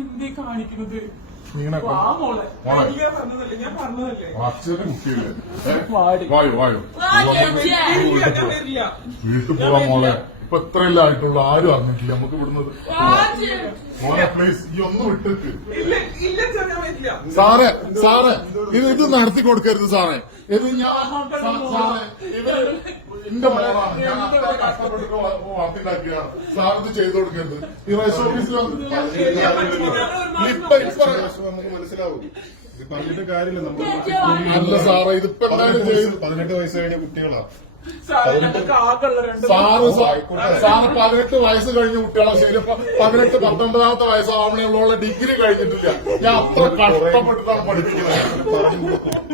എന്തേ കാണിക്കുന്നത്? അച്ഛനെ കുട്ടിയില്ലേ വായോ വായോ വീട്ടിൽ പോവാൻ മോളെ. ഇപ്പൊ എത്രയല്ലേ ആയിട്ടുള്ളൂ, ആരും അറിഞ്ഞിട്ടില്ല നമുക്ക് വിടുന്നത്. മോളെ പ്ലീസ് ഈ ഒന്ന് വിട്ടിട്ട് സാറേ സാറേ ഇത് നടത്തി കൊടുക്കരുത് സാറേ. ഇത് ഞാൻ സാറേ ഇവര് എന്റെ മോളാണ്, ഞാൻ അത്ര കഷ്ടപ്പെട്ടിട്ട് വളർത്തിണ്ടാക്കിയാണ്. സാർ ഇത് ചെയ്തു കൊടുക്കരുത്. ഈ റൈസ് ഓഫീസിൽ നമുക്ക് മനസ്സിലാവും. ഇത് പറഞ്ഞിട്ട് കാര്യമില്ല. നമ്മൾ അല്ല സാറേ ഇതിപ്പോ എന്തായാലും ചെയ്തു. 18 വയസ്സ് കഴിഞ്ഞ കുട്ടികളാ. സാറ് 18 വയസ്സ് കഴിഞ്ഞ കുട്ടികളാണ്. ശരി 18, 19 വയസ്സാവണയുള്ള ഡിഗ്രി കഴിഞ്ഞിട്ടില്ല. ഞാൻ അത്ര കഷ്ടപ്പെട്ടിട്ടാണ് പഠിപ്പിക്കുന്നത്.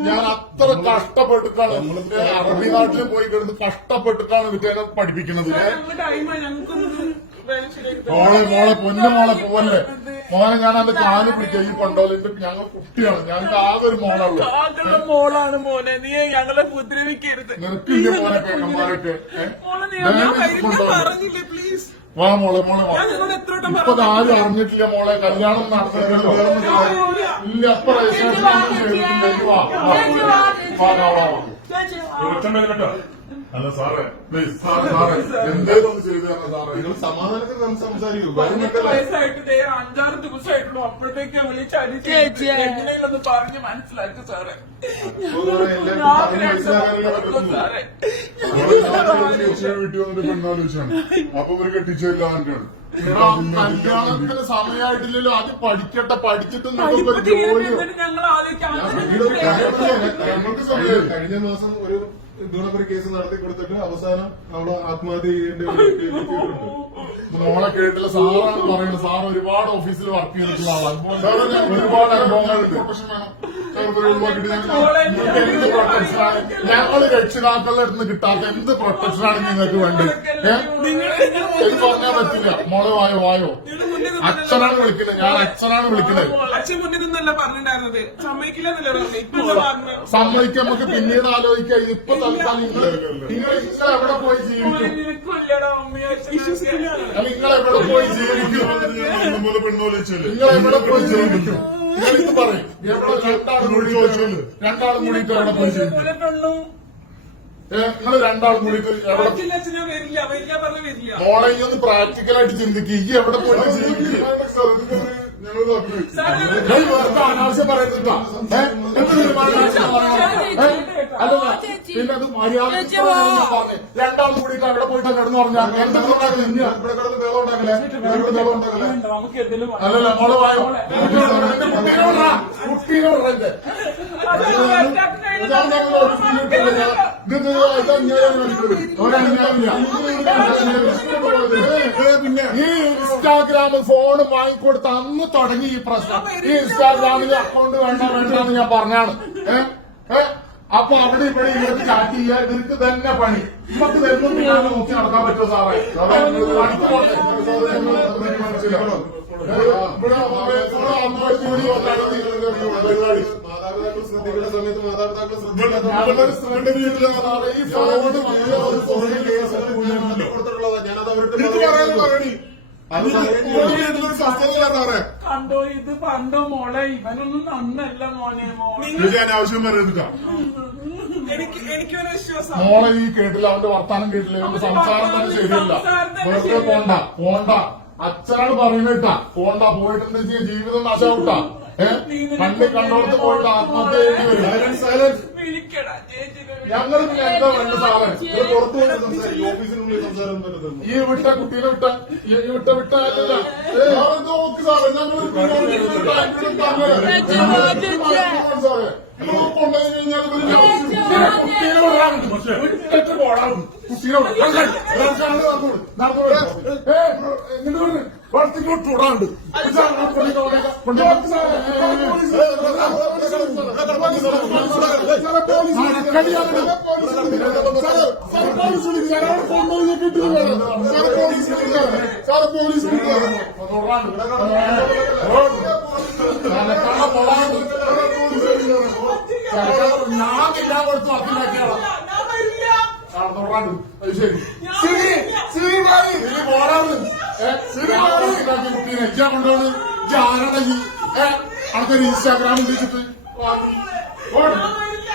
ഞാൻ അത്ര കഷ്ടപ്പെട്ടിട്ടാണ് അറബി നാട്ടിൽ പോയി കിടന്ന് കഷ്ടപ്പെട്ടിട്ടാണ് കുട്ടികളെ പഠിപ്പിക്കുന്നത്. മോളെ പൊന്നു പോവല്ലേ മോനെ, ഞാൻ എന്റെ കാല് പിടിക്കുക. ഈ കൊണ്ടോലെ ഞങ്ങൾ കുട്ടിയാണ്, ഞങ്ങൾക്ക് ആകെ ഒരു മോളുള്ളൂ. മോളാണ് മോനെ, നീ ഞങ്ങളെ ഉപദ്രവിക്കരുത്. നിനക്കില്ല മോനെ കേൾക്കന്മാരൊക്കെ. പറഞ്ഞില്ലേ പ്ലീസ്. വാ മോളെ ഇപ്പൊ ആരും അറിഞ്ഞിട്ടില്ല മോളെ. കല്യാണം നടത്തില്ലല്ലോ. ഇല്ല അപ്പൊ രജിസ്ട്രേഷൻ ചെയ്തിട്ടില്ല. അല്ല സാറേ പ്ലീസ് സാറേ എന്തേലും ചെയ്തു തരണം സാറേ. നിങ്ങൾ സമാധാനത്തിൽ സംസാരിക്കൂ. 18 വയസ്സായിട്ട് 5-6 ദിവസമായിട്ടുള്ളൂ. അപ്പോഴത്തേക്ക് എങ്ങനെയൊന്ന് പറഞ്ഞ് മനസ്സിലാക്കി സാറേ. വീട്ടിൽ വന്നിട്ട് പെണ്ണാലോചിച്ചാണ്. അപ്പൊ ഇവര് കെട്ടിച്ചില്ല. കല്യാണത്തിന് സമയമായിട്ടില്ലല്ലോ. അത് പഠിക്കട്ടെ, പഠിച്ചിട്ട് നിങ്ങൾക്ക് ജോലി. ഞങ്ങൾ ആലോചിക്കാം. കഴിഞ്ഞ മാസം ഒരു ഇതുകൊണ്ടൊരു കേസ് നടത്തി കൊടുത്തിട്ട് അവസാനം അവള് ആത്മഹത്യ ചെയ്യേണ്ടി മോളെ കേട്ടില്ല. സാറാണ് പറയുന്നത്. സാർ ഒരുപാട് ഓഫീസിൽ വർക്ക് ചെയ്തിട്ടുള്ള ആളാണ്. ഒരുപാട് അനുഭവങ്ങളുണ്ട്. എന്ത് പ്രൊട്ടക്ഷനാണ് ഞങ്ങള് രക്ഷിതാക്കളുടെ അടുത്ത് കിട്ടാത്ത എന്ത് പ്രൊട്ടക്ഷനാണ് നിങ്ങൾക്ക് വേണ്ടത്? എനിക്ക് പറഞ്ഞാൽ പറ്റില്ല. മോളെ വായോ വായോ. അച്ഛനാണ് വിളിക്കുന്നത്. ഞാൻ അച്ഛനാണ് വിളിക്കുന്നത്. അച്ഛൻ മുന്നിൽ നിന്നല്ല പറഞ്ഞിട്ടുണ്ടായിരുന്നത്. സമ്മതിക്കാൻ നമുക്ക് പിന്നീട് ആലോചിക്കാം. ഇപ്പൊ തൽക്കാലം നിങ്ങൾ എവിടെ പോയി ജീവിക്കും? നിങ്ങളെവിടെ പോയി ജീവിക്കും? നിങ്ങളെവിടെ പോയി ജീവിക്കും? നിങ്ങളിത് പറയും. എവിടെ രണ്ടാളും കൂടിയിട്ട് എവിടെ പോയി ജീവിക്കും? നിങ്ങൾ രണ്ടാളും കൂടിയിട്ട് എവിടെ? മോളെ ഒന്ന് പ്രാക്ടിക്കലായിട്ട് ചിന്തിക്കുക. ഈ എവിടെ പോയിട്ട് ജീവിക്കും? അനാവശ്യം പറയരുത്. അല്ല പിന്നെ അത് മര്യാദ രണ്ടാളും കൂടിയിട്ട് അവിടെ പോയിട്ട് കിടന്നു പറഞ്ഞാൽ എന്റെ ഇവിടെ കിടന്ന് ബേളം ഉണ്ടാക്കലേ. അല്ലല്ല മോളെ വായോ. കുട്ടീനോട് പിന്നെ ഈ ഇൻസ്റ്റാഗ്രാമിൽ ഫോൺ വാങ്ങിക്കൊടുത്ത് അന്ന് തുടങ്ങി ഈ പ്രശ്നം. ഈ ഇൻസ്റ്റാഗ്രാമിൽ അക്കൗണ്ട് വേണ്ടെന്ന് ഞാൻ പറഞ്ഞാണ്. അപ്പൊ അവിടെ ഇവിടെ ഇവർക്ക് ചാറ്റ് ചെയ്യുക. ഇവർക്ക് തന്നെ പണി. ഇവർക്ക് തരുന്ന നോക്കി നടക്കാൻ പറ്റുമോ സാറേ? മാതാപിതാക്കൾ ശ്രദ്ധിക്കുന്ന സമയത്ത് മാതാപിതാക്കൾ ശ്രദ്ധിക്കേണ്ട വീട്ടിലാണ് സാറേ ഈ ഫോണ് കൊടുത്തിട്ടുള്ളതാ. ഞാനത് അവരുടെ കണ്ടോ ഇത് പണ്ടോ മോളെ. ഇവനൊന്നും നന്നല്ല മോനെ. ഞാൻ ആവശ്യം പറയുന്നില്ല. എനിക്കൊരു വിശ്വാസം. മോളെ ഈ കേട്ടില്ല. അവന്റെ വർത്താനം കേട്ടില്ല. അവന്റെ സംസാരം തന്നെ ശരിയല്ല. വെറുതെ പോണ്ട. അച്ഛനാണ് പറയുന്നിട്ടാ. പോയിട്ട് എന്താ ചെയ്യാൻ? ജീവിതം നാശാവൂട്ടാ. കണ്ട് കണ്ടോടത്ത് പോയിട്ട് ആത്മഹത്യ ചെയ്യേണ്ടി വരും. ഞങ്ങൾ പിന്നെ എന്താ വേണ്ട സാറേ? പുറത്തു പോയി സംസാരിക്കും. ഓഫീസിനുള്ളിൽ സംസാരം പറ്റുന്നത്. ഈ വിട്ട കുട്ടീനെ വിട്ടല്ല. നോക്ക് സാറേ ഞങ്ങൾ സാറേ കൊണ്ടുപോയി കഴിഞ്ഞാൽ കുട്ടീനെ വിടാറുണ്ട്. പക്ഷേ വിട്ടിട്ട് പോടാറുണ്ട്. കുട്ടീനോട് വളർത്തിക്കോട്ട് വിടാറുണ്ട്. പോലീസ് ഞാനില്ലാ കൊടുത്ത് വർക്കിലാക്കിയാണ്. ശരി പോരാണ്. കുട്ടീനെ എല്ലാം കൊണ്ടുപോണ്. ജാനട ഈ അനക്കൊരു ഇൻസ്റ്റാഗ്രാം ഉണ്ടിച്ചിട്ട് ഞാൻ വരില്ല.